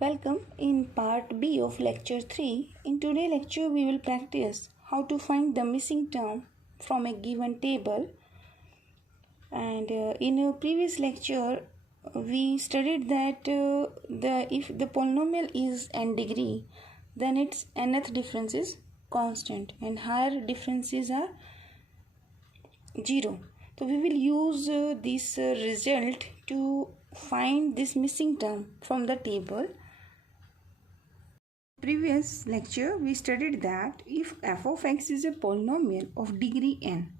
Welcome in part B of lecture 3. In today's lecture we will practice how to find the missing term from a given table. And in a previous lecture we studied that if the polynomial is n degree, then its nth difference is constant and higher differences are 0. So we will use this result to find this missing term from the table. Previous lecture we studied that if f of x is a polynomial of degree n,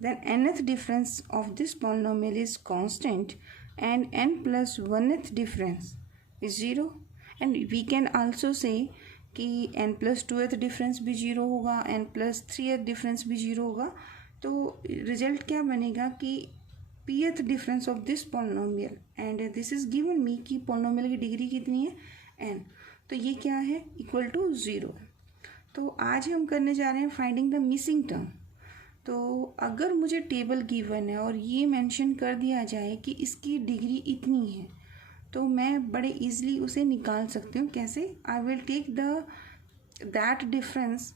then nth difference of this polynomial is constant and n plus 1th difference is 0. And we can also say कि n plus 2th difference भी 0 होगा, n plus 3th difference भी 0 होगा. तो result क्या बनेगा कि pth difference of this polynomial and this is given me कि पोलिनोमियल की डिग्री कितनी है n, तो ये क्या है इक्वल टू 0. तो आज हम करने जा रहे हैं फाइंडिंग द मिसिंग टर्म. तो अगर मुझे टेबल गिवन है और ये मेंशन कर दिया जाए कि इसकी डिग्री इतनी है, तो मैं बड़े इजीली उसे निकाल सकती हूँ. कैसे? I will take that difference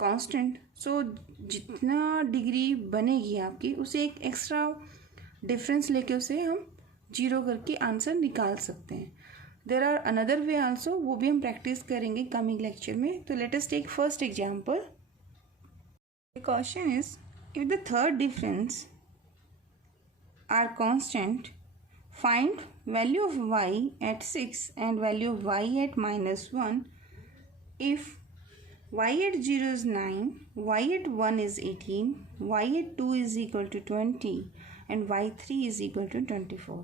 constant. So जितना डिग्री बनेगी आपकी उसे एक एक्स्ट्रा डिफरेंस लेके उसे हम 0 करके आंसर निकाल सकते हैं. There are another way also, वो भी हम प्रैक्टिस करेंगे कमिंग लेक्चर में. तो let us take first example. The question is if the third difference are constant, find value of y at 6 and value of y at -1 if y at 0 is 9, y at 1 is 18, y at 2 is equal to 20 and y3 is equal to 24.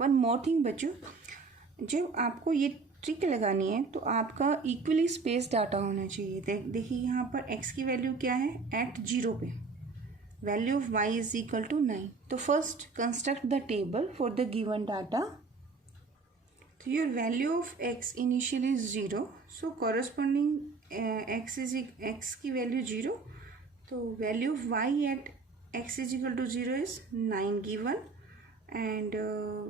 One more thing बच्चों, जब आपको ये trick लगानी है तो आपका equally space data होना चाहिए. देखिए यहाँ पर x की वैल्यू क्या है एट 0 पे, value of y is equal to 9. तो first construct the table for the given data. तो your value of x initially is 0, so corresponding x की वैल्यू 0. तो value of y at x is equal to 0 is 9 given. And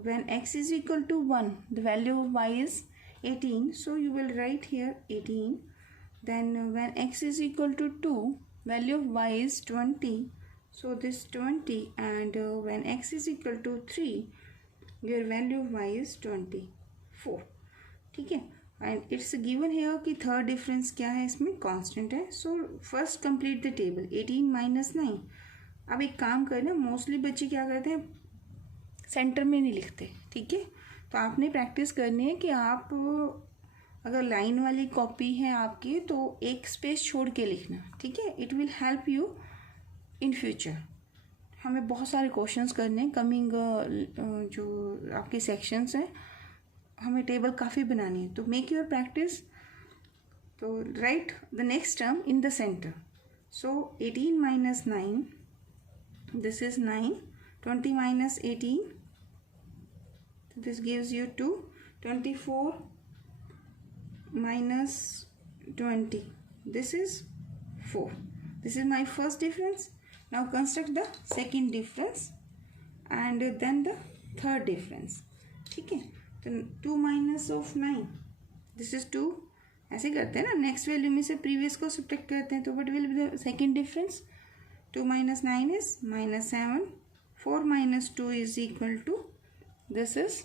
when x is equal to 1, the value of y is 18, so you will write here 18. Then when x is equal to 2, value of y is 20, so this 20. And when x is equal to 3, your value of y is 24. ठीक है. and it's given here कि third difference क्या है इसमें constant है. So first complete the table. 18 minus 9. अब एक काम करना, मोस्टली बच्चे क्या करते हैं सेंटर में नहीं लिखते. ठीक है. तो आपने प्रैक्टिस करनी है कि आप अगर लाइन वाली कॉपी है आपकी तो एक स्पेस छोड़ के लिखना. ठीक है. It will help you in future. हमें बहुत सारे क्वेश्चंस करने हैं कमिंग जो आपके सेक्शंस हैं, हमें टेबल काफ़ी बनानी है. तो मेक योर प्रैक्टिस. तो right the next term in the centre. So 18 minus 9, this is 9. 20 minus 18, this gives you 2. 24 minus 20, this is 4. This is my first difference. Now construct the second difference and then the third difference. ठीक है. तो 2 minus of 9, this is 2. ऐसे करते हैं ना, next value में से previous को सब्ट्रैक्ट करते हैं. तो what will be the second difference? 2 minus 9 is -7. 4 minus 2 is equal to, this is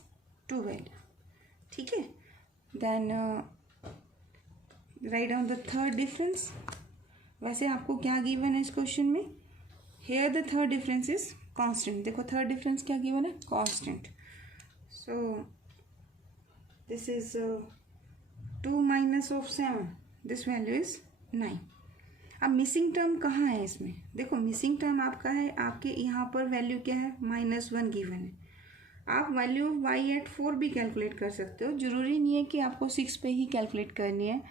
2 value. ठीक है. Then write down the third difference. वैसे आपको क्या गिवन है इस क्वेश्चन में? Here the third difference is constant. देखो थर्ड डिफरेंस क्या गिवन है? constant. So this is 2 minus of 7. This value is 9. अब मिसिंग टर्म कहाँ है इसमें? देखो मिसिंग टर्म आपका है, आपके यहाँ पर वैल्यू क्या है -1 गिवन है. आप वैल्यू ऑफ y एट 4 भी कैलकुलेट कर सकते हो. ज़रूरी नहीं है कि आपको 6 पे ही कैलकुलेट करनी है.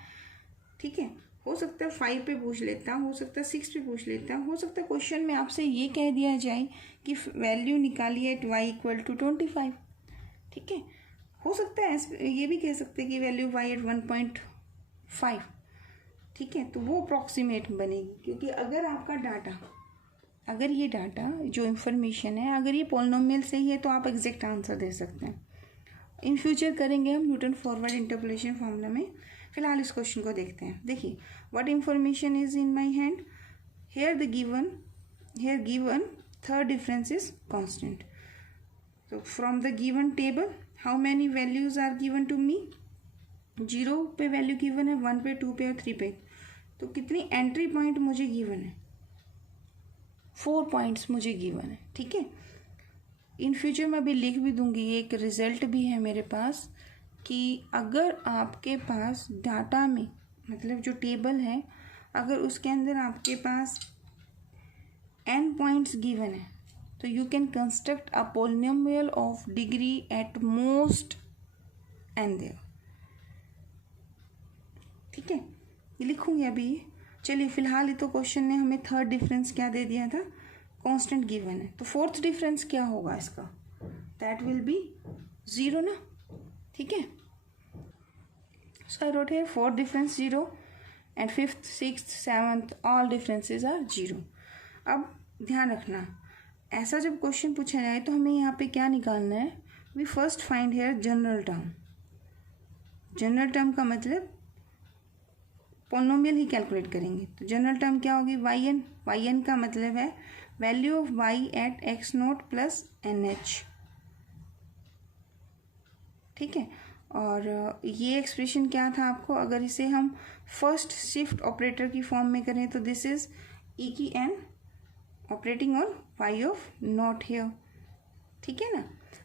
ठीक है. हो सकता है 5 पे पूछ लेता, हो सकता है 6 पे पूछ लेता, हो सकता है क्वेश्चन में आपसे ये कह दिया जाए कि वैल्यू निकालिए एट y इक्वल टू 25. ठीक है. हो सकता है ये भी कह सकते हैं कि वैल्यू y एट 1.5. ठीक है. तो वो अप्रॉक्सीमेट बनेगी, क्योंकि अगर आपका डाटा, अगर ये डाटा जो इन्फॉर्मेशन है अगर ये पॉलिनोमियल से ही है तो आप एग्जैक्ट आंसर दे सकते हैं. इन फ्यूचर करेंगे हम न्यूटन फॉरवर्ड इंटरपोलेशन फॉर्मूला में। फिलहाल इस क्वेश्चन को देखते हैं। देखिए, what information is in my hand, here given third difference is constant. So from the given table how many values are given to me, 0 पे वैल्यू गिवन है, 1 पे, 2 पे और 3 पे। तो कितनी एंट्री पॉइंट मुझे गिवन है, 4 पॉइंट्स मुझे गिवन है। ठीक है, इन फ्यूचर मैं अभी लिख भी दूंगी, एक रिजल्ट भी है मेरे पास कि अगर आपके पास डाटा में मतलब जो टेबल है, अगर उसके अंदर आपके पास n पॉइंट्स गिवन है तो you can construct a polynomial of degree at most n there. ठीक है, ये लिखूंगी अभी। चलिए फिलहाल ये तो क्वेश्चन ने हमें थर्ड डिफरेंस क्या दे दिया था, कांस्टेंट गिवन है। तो फोर्थ डिफरेंस क्या होगा इसका, दैट विल बी 0 ना। ठीक है, so I wrote here fourth difference 0 and fifth, sixth, seventh all differences are 0। अब ध्यान रखना, ऐसा जब क्वेश्चन पूछा जाए तो हमें यहाँ पे क्या निकालना है, we first find here general term. General term का मतलब पोलिनोमियल ही कैलकुलेट करेंगे। तो जनरल टर्म क्या होगी, वाई एन का मतलब है value of y at x nought plus n h. ठीक है, और ये एक्सप्रेशन क्या था आपको, अगर इसे हम फर्स्ट शिफ्ट ऑपरेटर की फॉर्म में करें तो दिस इज ई की n operating on y of nought here. ठीक है ना,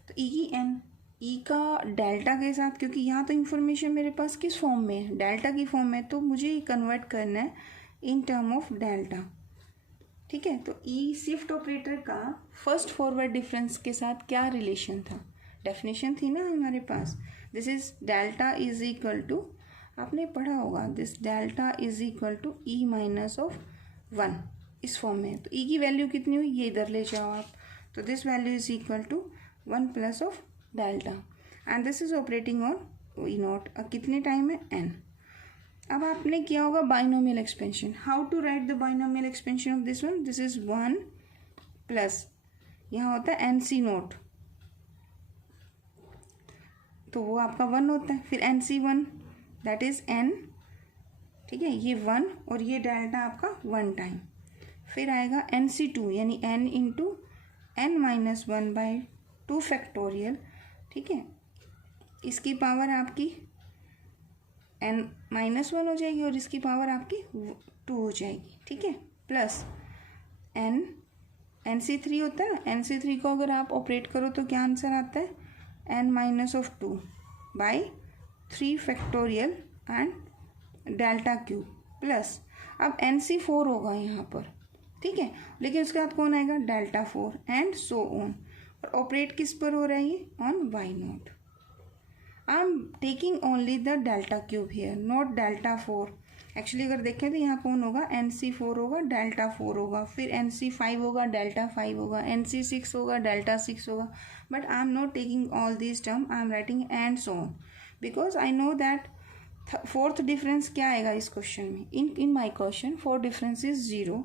तो ई की एन, ई का डेल्टा के साथ, क्योंकि यहाँ तो इंफॉर्मेशन मेरे पास किस फॉर्म में है, डेल्टा की फॉर्म में, तो मुझे ये कन्वर्ट करना है इन टर्म ऑफ डेल्टा। ठीक है, तो ई शिफ्ट ऑपरेटर का फर्स्ट फॉरवर्ड डिफरेंस के साथ क्या रिलेशन था, डेफिनेशन थी ना हमारे पास, this is delta is equal to, आपने पढ़ा होगा, this delta is equal to E minus of 1 इस फॉर्म में। तो ई की वैल्यू कितनी हुई, ये इधर ले जाओ आप, तो this value is equal to 1 plus of delta and this is operating on E nought. कितने टाइम है, एन। अब आपने किया होगा binomial expansion. How to write the binomial expansion of this one, this is 1 plus, यहाँ होता है N C note, तो वो आपका 1 होता है, फिर n C 1 that is n. ठीक है, ये 1 और ये डेल्टा आपका 1 टाइम, फिर आएगा एन सी 2 यानी n into n minus 1 by 2 factorial. ठीक है, इसकी पावर आपकी एन माइनस 1 हो जाएगी और इसकी पावर आपकी 2 हो जाएगी। ठीक है, प्लस एन सी 3 होता है ना, एन सी 3 को अगर आप ऑपरेट करो तो क्या आंसर आता है, n minus of 2 by 3 factorial and delta cube plus, अब एन सी 4 होगा यहाँ पर। ठीक है, लेकिन उसके बाद कौन आएगा, डेल्टा 4 एंड सो ऑन। और ऑपरेट किस पर हो रहा है ये, on y nought. I am taking only the delta cube here, not delta 4। Actually अगर देखें तो यहाँ कौन होगा, एन सी 4 होगा, डेल्टा 4 होगा, फिर एन सी 5 होगा, डेल्टा 5 होगा, एन सी 6 होगा, डेल्टा 6 होगा। But I am not taking all this term, I am writing and so on because I know that fourth difference क्या आएगा इस क्वेश्चन में, in my question fourth difference is 0।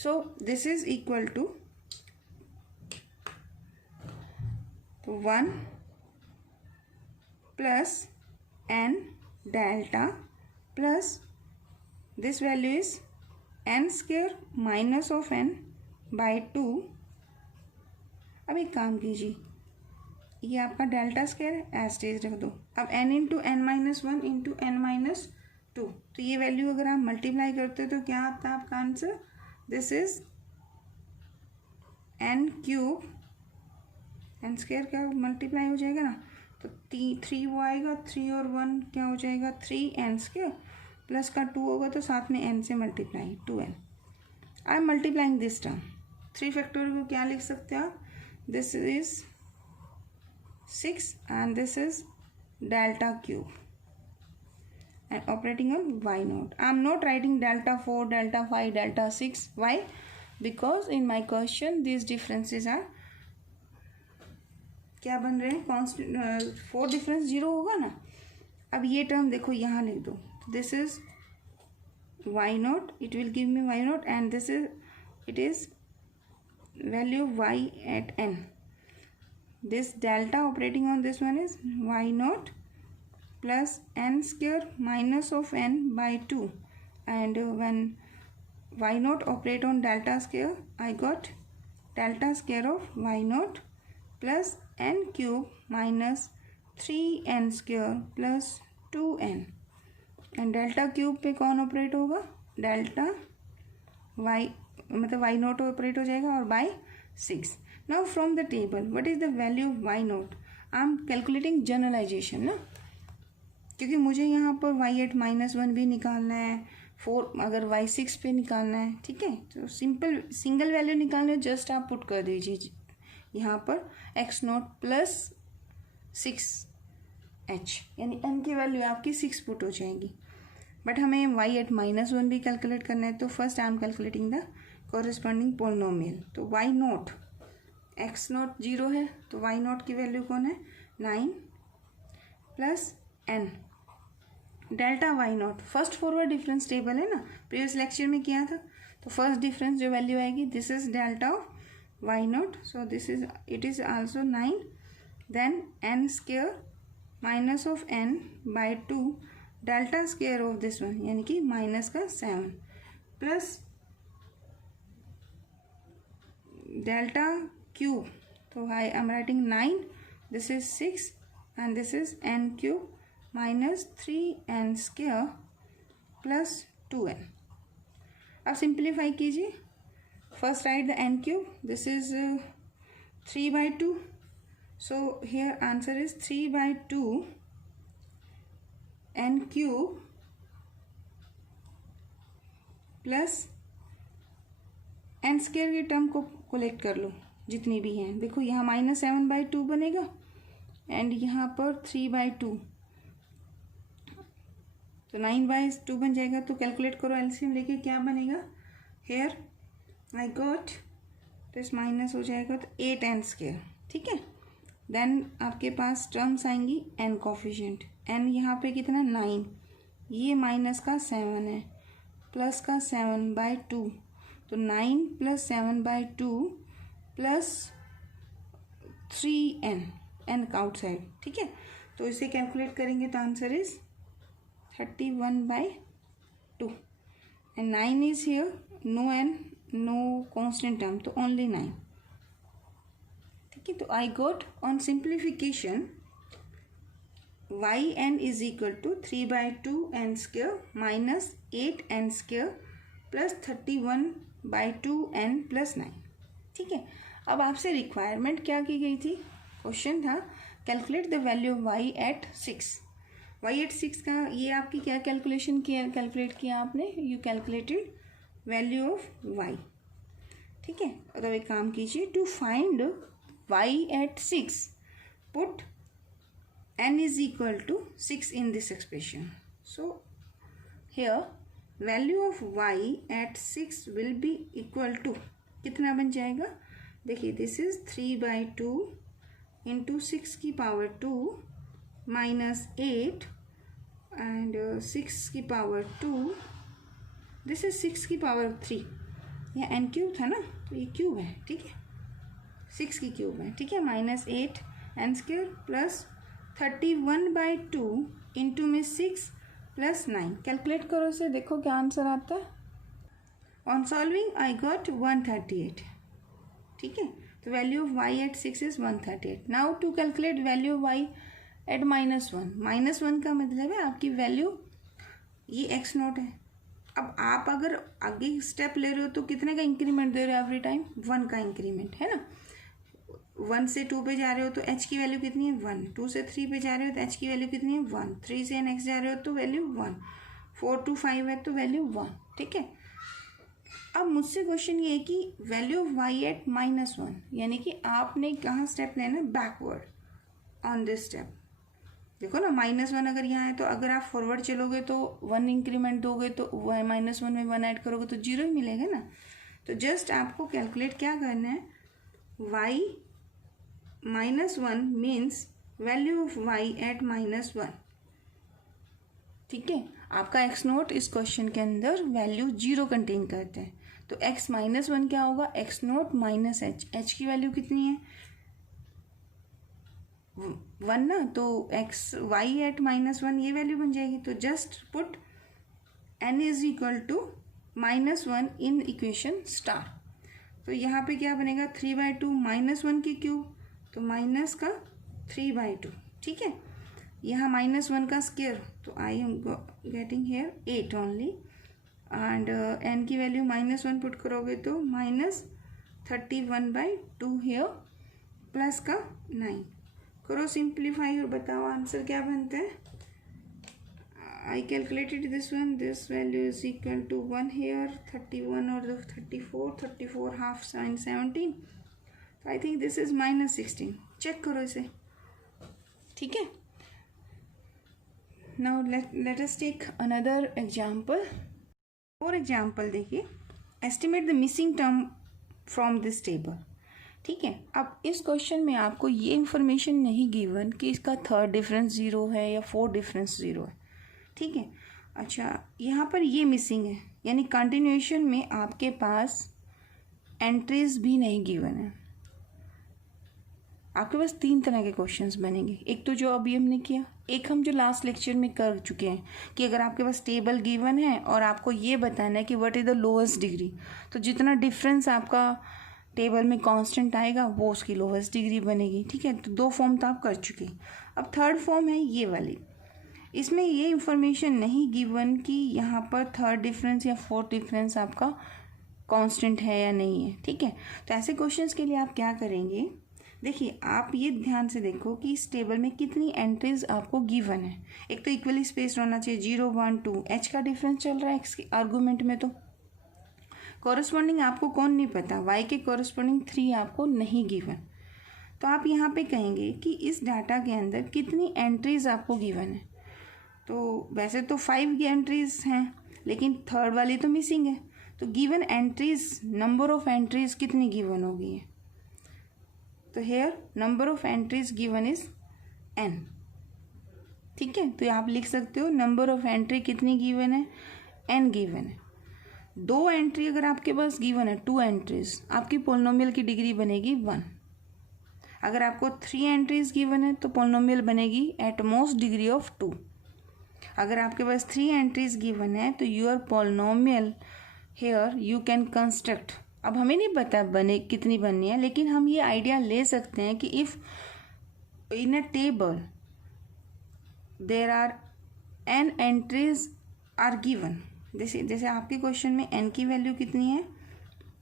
So this is equal to 1 plus n delta plus this value is n square minus of n by 2। अब एक काम कीजिए, ये आपका डेल्टा स्क्वायर है, एज इट इज रख दो। अब n into n minus 1 into n minus 2, तो ये वैल्यू अगर आप मल्टीप्लाई करते हो तो क्या आता है आपका answer, this is n cube, n square क्या मल्टीप्लाई हो जाएगा ना, तो 3 वो आएगा, 3 और 1 क्या हो जाएगा, 3 एन स्क्वायर प्लस का 2 होगा तो साथ में एन से multiply 2n। I am multiplying this term, 3 factorial को क्या लिख सकते हैं आप, this is 6 and this is delta cube and operating on y naught. I am not writing delta 4, delta 5, delta 6. Why? Because in my question these differences are क्या बन रहे हैं, कांस्टेंट। 4 डिफरेंस 0 होगा ना। अब ये टर्म देखो यहाँ लिख दो, this is y naught, it will give me y naught and this is, it is value y at n। this delta operating on this one is y naught plus n square minus of n by 2, and when y naught operate on delta square, I got delta square of y naught plus n cube minus 3n square plus 2n, and delta cube पे कौन operate होगा, delta y मतलब y nought operate हो जाएगा और by 6. Now from the table what is the value of y nought, I am calculating generalisation ना, क्योंकि मुझे यहाँ पर वाई एट -1 भी निकालना है, 4 अगर वाई 6 पे निकालना है. ठीक है, तो सिंपल सिंगल वैल्यू निकालना है, जस्ट आप पुट कर दीजिए यहाँ पर एक्स नोट प्लस 6h, यानी n की वैल्यू आपकी 6 पुट हो जाएगी. बट हमें वाई एट -1 भी कैलकुलेट करना है, तो first I am calculating the corresponding polynomial. तो वाई नोट एक्स नोट 0 है, तो वाई नोट की वैल्यू कौन है 9 plus n delta y nought. First forward difference table है ना, प्रीवियस लेक्चर में किया था. तो फर्स्ट डिफरेंस जो वैल्यू आएगी, this is delta of y nought, so this is it is also 9, then n square minus of n by 2 delta square of this one, यानी कि माइनस का 7 प्लस डेल्टा क्यूब. तो I am writing 9, this is 6 and this is n cube minus 3n square plus 2n. अब simplify कीजिए. First right the n cube, this is 3/2, so here answer is 3/2 n cube plus n square की term को collect कर लो जितनी भी हैं. देखो यहाँ -7/2 बनेगा एंड यहाँ पर 3/2, तो 9/2 बन जाएगा. तो कैलकुलेट करो एलसीएम लेके, क्या बनेगा, here I got this minus हो जाएगा तो 8n स्क्वायर. ठीक है, देन आपके पास टर्म्स आएंगी n कोफिशिएंट. n यहाँ पे कितना 9, ये माइनस का 7 है, प्लस का 7/2, तो 9 प्लस 7/2 प्लस 3n, n का आउटसाइड. ठीक है, तो इसे कैलकुलेट करेंगे तो answer is 31/2 and 9 is here, no n no constant term, तो ओनली 9. ठीक है, तो I got on simplification yn is equal to 3/2 n square minus 8n square plus 31/2 n plus 9. ठीक है, अब आपसे रिक्वायरमेंट क्या की गई थी, क्वेश्चन था calculate the value of y at 6. y at 6 का ये आपकी क्या कैलकुलेशन किया, कैलकुलेट किया आपने, you calculated value of y. ठीक है, तो एक काम कीजिए, to find y at 6 put n is equal to 6 in this expression. So here value of y at 6 will be equal to कितना बन जाएगा, देखिए दिस इज 3/2 इंटू 6 की पावर 2 माइनस 8 एंड 6 की पावर 2, दिस इज 6 की power 3. यह n cube था ना, तो ये क्यूब है. ठीक है, 6 की क्यूब है. ठीक है, minus 8 n square plus 31/2 into में 6 प्लस 9. कैलकुलेट करो से, देखो क्या आंसर आता है. On solving I got 138. ठीक है, तो value of y at 6 is 138. Now to calculate value of y at -1. -1 का मतलब है आपकी वैल्यू ये x नोट है. अब आप अगर आगे स्टेप ले रहे हो तो कितने का इंक्रीमेंट दे रहे हो एवरी टाइम, 1 का इंक्रीमेंट है ना. 1 से 2 पे जा रहे हो तो h की वैल्यू कितनी है 1, 2 से 3 पे जा रहे हो तो h की वैल्यू कितनी है 1, 3 से नेक्स्ट जा रहे हो तो वैल्यू 1, 4 to 5 है तो वैल्यू 1. ठीक है, अब मुझसे क्वेश्चन ये है कि वैल्यू ऑफ y एट -1, यानी कि आपने कहाँ स्टेप लेना, बैकवर्ड ऑन दिस स्टेप. देखो ना, -1 अगर यहाँ है तो अगर आप फॉरवर्ड चलोगे तो 1 इंक्रीमेंट दोगे तो -1 में 1 ऐड करोगे तो 0 ही मिलेगा ना. तो जस्ट आपको कैलकुलेट क्या करना है, y -1 means value of y at -1. ठीक है, आपका x नोट इस क्वेश्चन के अंदर वैल्यू 0 कंटेन करते हैं, तो x -1 क्या होगा, x note minus h. h की वैल्यू कितनी है 1 ना, तो एक्स वाई एट -1 ये वैल्यू बन जाएगी। तो just put n is equal to -1 in equation star. तो यहाँ पे क्या बनेगा, 3/2 -1 की क्यूब, तो माइनस का 3/2, ठीक है। यहाँ -1 का स्क्वायर, तो I am getting hair 8 only, and n की वैल्यू -1 पुट करोगे तो -31/2 हेयर, प्लस का 9। करो सिंप्लीफाई और बताओ आंसर क्या बनता है। I calculated this one, this value is equal to 1 here, 31 or the 34 half sin 17, so I think this is -16। Check करो इसे, ठीक है। Now let us take another example। और एग्जाम्पल देखिए, estimate the missing term from this table, ठीक है। अब इस क्वेश्चन में आपको ये इंफॉर्मेशन नहीं गिवन कि इसका थर्ड डिफरेंस 0 है या फोर्थ डिफरेंस 0 है, ठीक है। अच्छा, यहाँ पर ये मिसिंग है, यानी कंटिन्यूएशन में आपके पास एंट्रीज भी नहीं गिवन है। आपके पास 3 तरह के क्वेश्चंस बनेंगे। एक तो जो अभी हमने किया, एक हम जो लास्ट लेक्चर में कर चुके हैं कि अगर आपके पास टेबल गिवन है और आपको ये बताना है कि what is the lowest degree, तो जितना डिफरेंस आपका टेबल में कांस्टेंट आएगा वो उसकी लोएस्ट डिग्री बनेगी, ठीक है। तो 2 फॉर्म तो आप कर चुके हैं। अब थर्ड फॉर्म है ये वाली, इसमें ये इंफॉर्मेशन नहीं गिवन कि यहाँ पर थर्ड डिफरेंस या फोर्थ डिफरेंस आपका कांस्टेंट है या नहीं है, ठीक है। तो ऐसे क्वेश्चंस के लिए आप क्या करेंगे, देखिए आप ये ध्यान से देखो कि इस टेबल में कितनी एंट्रीज आपको गिवन है। एक तो इक्वली स्पेस्ड होना चाहिए, 0 1 2, h का डिफरेंस चल रहा है एक्स के आर्गूमेंट में, तो कॉरस्पॉन्डिंग आपको कौन नहीं पता, y के कॉरस्पॉन्डिंग 3 आपको नहीं गिवन। तो आप यहाँ पे कहेंगे कि इस डाटा के अंदर कितनी एंट्रीज आपको गिवन है। तो वैसे तो 5 एंट्रीज हैं, लेकिन थर्ड वाली तो मिसिंग है। तो given entries, number of entries कितनी गिवन होगी है, तो here number of entries given is n, ठीक है। तो आप लिख सकते हो नंबर ऑफ एंट्री कितनी गिवन है, n गिवन है। 2 एंट्री अगर आपके पास गिवन है, 2 एंट्रीज, आपकी पोलिनोमियल की डिग्री बनेगी 1। अगर आपको 3 एंट्रीज गिवन है तो पोलिनोमियल बनेगी एट मोस्ट डिग्री ऑफ 2। अगर आपके पास 3 एंट्रीज गिवन है तो your polynomial here you can construct. अब हमें नहीं पता बने कितनी बननी है, लेकिन हम ये आइडिया ले सकते हैं कि if in a table there are n entries are given, जैसे आपके क्वेश्चन में n की वैल्यू कितनी है,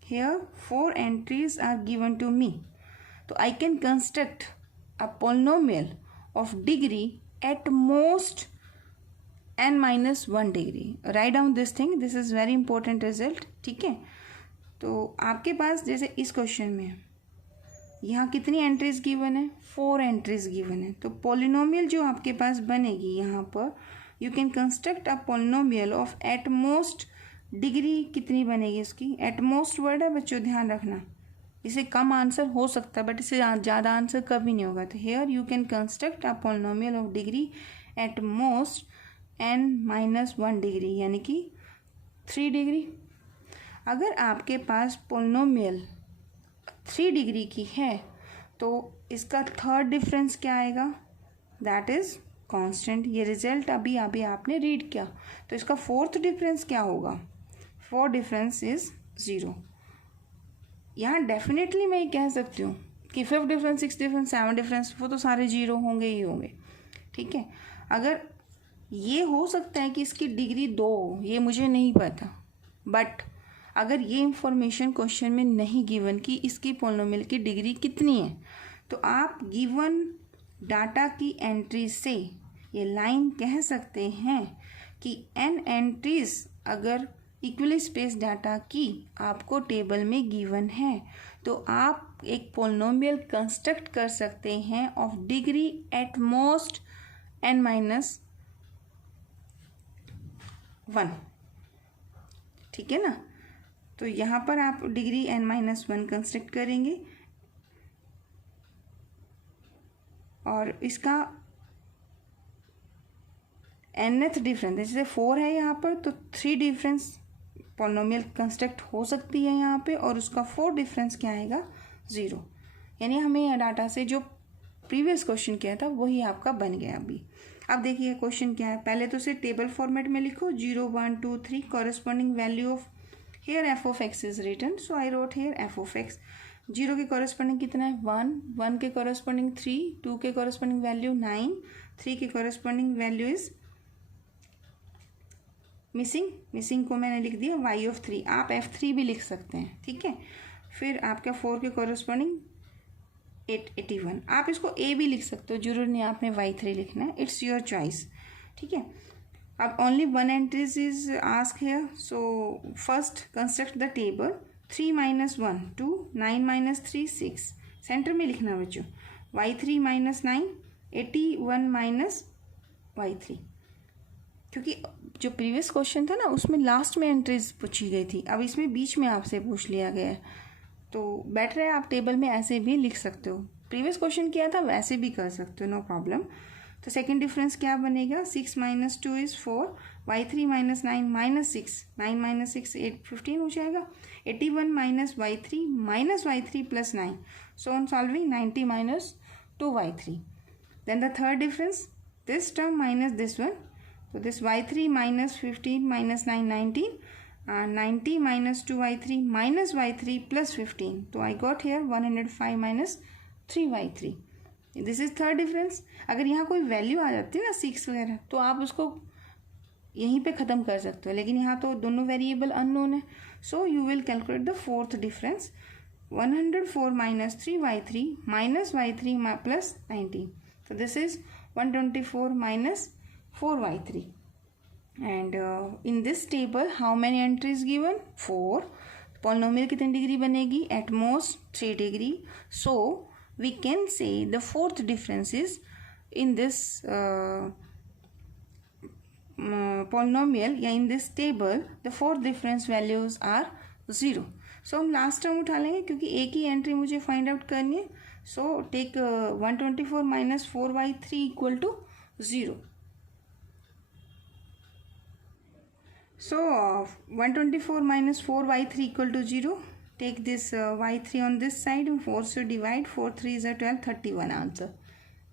here 4 entries are given to me, तो I can construct a polynomial of degree at most n-1 degree. Write down this thing, this is very important result, ठीक है। तो आपके पास जैसे इस क्वेश्चन में यहाँ कितनी एंट्रीज गिवन है, 4 एंट्रीज गिवन है। तो पोलिनोमियल जो आपके पास बनेगी यहाँ पर, you can construct a polynomial of at most degree कितनी बनेगी इसकी, एट मोस्ट वर्ड है बच्चों, ध्यान रखना, इससे कम आंसर हो सकता है बट इससे ज़्यादा आंसर कभी नहीं होगा। तो here you can construct a polynomial of degree at most n-1 degree, यानी कि 3 डिग्री। अगर आपके पास पोलिनोमियल 3 डिग्री की है तो इसका थर्ड डिफरेंस क्या आएगा, दैट इज़ कांस्टेंट। ये रिजल्ट अभी आपने रीड किया। तो इसका फोर्थ डिफरेंस क्या होगा, फोर्थ डिफरेंस इज़ 0। यहाँ डेफिनेटली मैं ये कह सकती हूँ कि 5th difference, 6th difference, 7th difference, वो तो सारे 0 होंगे ही होंगे, ठीक है। अगर ये हो सकता है कि इसकी डिग्री 2 हो, ये मुझे नहीं पता, बट अगर ये इंफॉर्मेशन क्वेश्चन में नहीं गिवन कि इसकी पोलिनोमियल की डिग्री कितनी है, तो आप गिवन डाटा की एंट्री से ये लाइन कह सकते हैं कि n एंट्रीज अगर इक्वली स्पेस डाटा की आपको टेबल में गिवन है तो आप एक पोलिनोमियल कंस्ट्रक्ट कर सकते हैं of degree at most n-1, ठीक है ना। तो यहाँ पर आप डिग्री n-1 कंस्ट्रक्ट करेंगे और इसका nth डिफरेंस, जैसे 4 है यहाँ पर, तो 3 डिफरेंस पोलिनोमियल कंस्ट्रक्ट हो सकती है यहाँ पे, और उसका 4 डिफरेंस क्या आएगा, 0। यानी हमें डाटा से जो प्रीवियस क्वेश्चन क्या था वही आपका बन गया अभी। अब देखिए क्वेश्चन क्या है, पहले तो उसे टेबल फॉर्मेट में लिखो 0 1 2 3 corresponding value of here f of x is written, so I wrote here f of x. 0 के कॉरेस्पॉन्डिंग कितना है 1, 1 के कॉरेस्पॉन्डिंग 3, 2 के कॉरेस्पॉन्डिंग वैल्यू 9, 3 के कॉरेस्पॉन्डिंग वैल्यू इज मिसिंग को मैंने लिख दिया y ऑफ 3, आप f3 भी लिख सकते हैं, ठीक है। फिर आपका 4 के कॉरेस्पॉन्डिंग 81, आप इसको a भी लिख सकते हो, जरूर नहीं आपने y3 लिखना है, इट्स योर चॉइस, ठीक है। अब only one entries is ask here, so first construct the table 3 - 1 2, 9 - 3 6, centre में लिखना बच्चों, y3 - 9 81 - y3, क्योंकि जो प्रीवियस क्वेश्चन था ना उसमें लास्ट में एंट्रीज पूछी गई थी, अब इसमें बीच में आपसे पूछ लिया गया है, तो बेटर है आप टेबल में ऐसे भी लिख सकते हो, प्रीवियस क्वेश्चन किया था वैसे भी कर सकते हो, नो प्रॉब्लम। तो सेकंड डिफरेंस क्या बनेगा, 6 - 2 इज 4, y3 - 9 - 6, 9 - 6 8 15 हो जाएगा, 81 - y3 plus 9, so on solving 90 - 2y3। then the third difference, this term minus this one, so this y3 - 15 - 9 19, 90 - 2y3 minus y3 plus 15, so I got here 105 - 3y3, this is third difference. अगर यहाँ कोई value आ जाती है ना 6 वगैरह तो आप उसको यहीं पे ख़त्म कर सकते हो, लेकिन यहाँ तो दोनों वेरिएबल अननोन है, so you will calculate the fourth difference, 104 - 3y3 minus y3 plus 19, so this is 124 minus 4y3, and in this table how many entries given, 4, polynomial कितनी डिग्री बनेगी, at most 3 degree, so we can say the fourth difference is in this polynomial या in this table the fourth difference values are 0, so हम last term उठा लेंगे क्योंकि एक ही entry मुझे find out करनी है, so take 124 minus 4y3 equal to 0, so 124 minus 4y3 equal to 0, take this y3 on this side, 4 से divide, 4 3 is 12, 31 answer,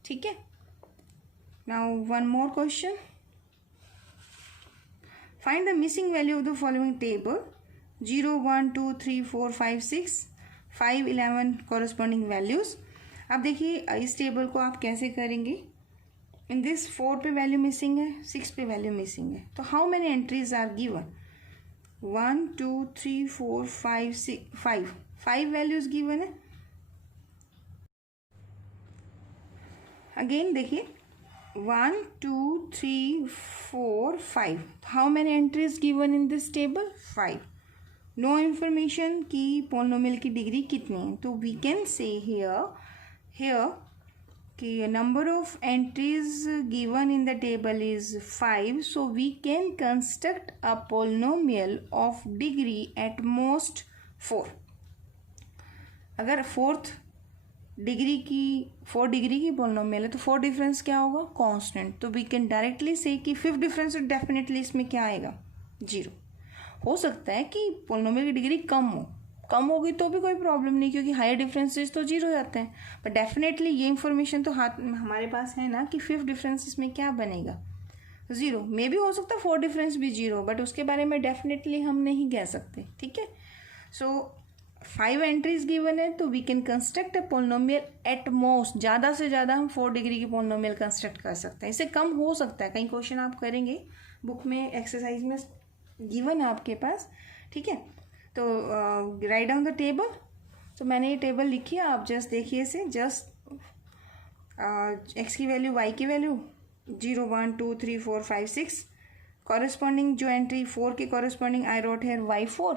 ठीक है। now one more question, find the missing value of the following table, 0 1 2 3 4 5 6 5 11 corresponding values। अब देखिए इस table को आप कैसे करेंगे, इन दिस 4 पे वैल्यू मिसिंग है, 6 पे वैल्यू मिसिंग है, तो how many entries are given, 1 2 3 4 5 6 5 values given है। अगेन देखिए 1 2 3 4 5, how many entries given in this table, 5, no information कि पॉलिनोमियल की डिग्री कितनी है, तो वी कैन से हियर कि number of entries given in the table is 5, so we can construct a polynomial of degree at most 4। अगर 4 degree की polynomial है तो 4 डिफरेंस क्या होगा, कांस्टेंट, तो वी कैन डायरेक्टली से कि 5th डिफरेंस डेफिनेटली इसमें क्या आएगा, 0। हो सकता है कि पॉलिनोमियल की डिग्री कम होगी तो भी कोई प्रॉब्लम नहीं, क्योंकि हायर डिफरेंसेस तो 0 जाते हैं, बट डेफिनेटली ये इन्फॉर्मेशन तो हाथ में हमारे पास है ना कि 5th डिफरेंस इसमें क्या बनेगा, 0। मे भी हो सकता है 4 डिफरेंस भी 0, बट उसके बारे में डेफिनेटली हम नहीं कह सकते, ठीक है। सो 5 एंट्रीज गिवन है तो we can construct a polynomial at most, ज़्यादा से ज़्यादा हम 4 डिग्री की पॉलिनोमियल कंस्ट्रक्ट कर सकते हैं, इससे कम हो सकता है, कई क्वेश्चन आप करेंगे बुक में एक्सरसाइज में गिवन है आपके पास, ठीक है। तो राइट डाउन द टेबल, तो मैंने ये टेबल लिखी है, आप जस्ट देखिए इसे, जस्ट एक्स की वैल्यू वाई की वैल्यू 0 1 2 3 4 5 6, कॉरेस्पॉन्डिंग जो एंट्री 4 के corresponding I wrote here y4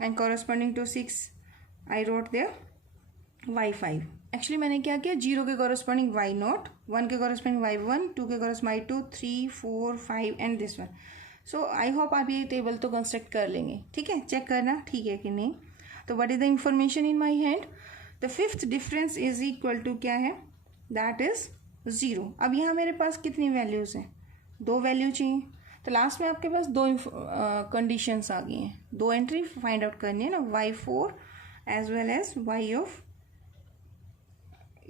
and corresponding to 6 I wrote there y5। Actually मैंने क्या किया, 0 के कॉरेस्पॉन्डिंग y0, 1 के कॉरेस्पॉन्डिंग y1, 2 के corresponding y2, 3 4 5 and this one. So I hope आप ये टेबल तो कंस्ट्रक्ट कर लेंगे, ठीक है, चेक करना ठीक है कि नहीं। तो what is the information in my hand, the 5th difference is equal to क्या है, दैट इज 0। अब यहाँ मेरे पास कितनी वैल्यूज़ हैं, 2 वैल्यू चाहिए, तो लास्ट में आपके पास 2 कंडीशंस आ गई हैं, 2 एंट्री फाइंड आउट करनी है ना, y4 as well as y of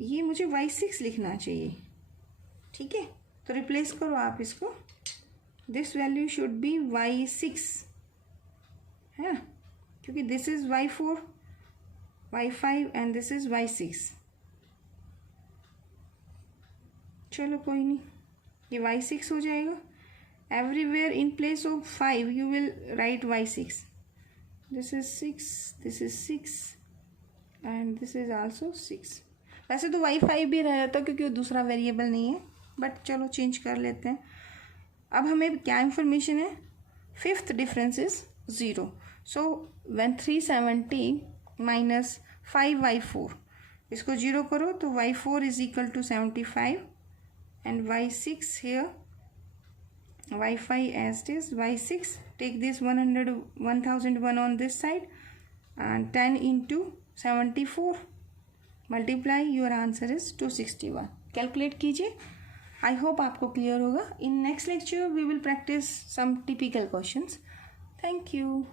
ये मुझे y6 लिखना चाहिए, ठीक है। तो रिप्लेस करो आप इसको, this value should be y6 है ना, क्योंकि this is y4, y5 and this is y6। चलो कोई नहीं, ये y6 हो जाएगा। Everywhere in place of 5 you will write y6। This is 6, this is 6 and this is also 6। वैसे तो y5 भी रह जाता क्योंकि वो दूसरा वेरिएबल नहीं है, बट चलो चेंज कर लेते हैं। अब हमें क्या इंफॉर्मेशन है, fifth difference is 0। So when 370 minus 5y4, इसको 0 करो तो y4 is equal to 75 and y6 here, y5 as it is, y6 take this 1001 on this side and 10 into 74 multiply, your answer is 261। Calculate कीजिए। I hope आपको clear होगा। In next lecture we will practice some typical questions. Thank you.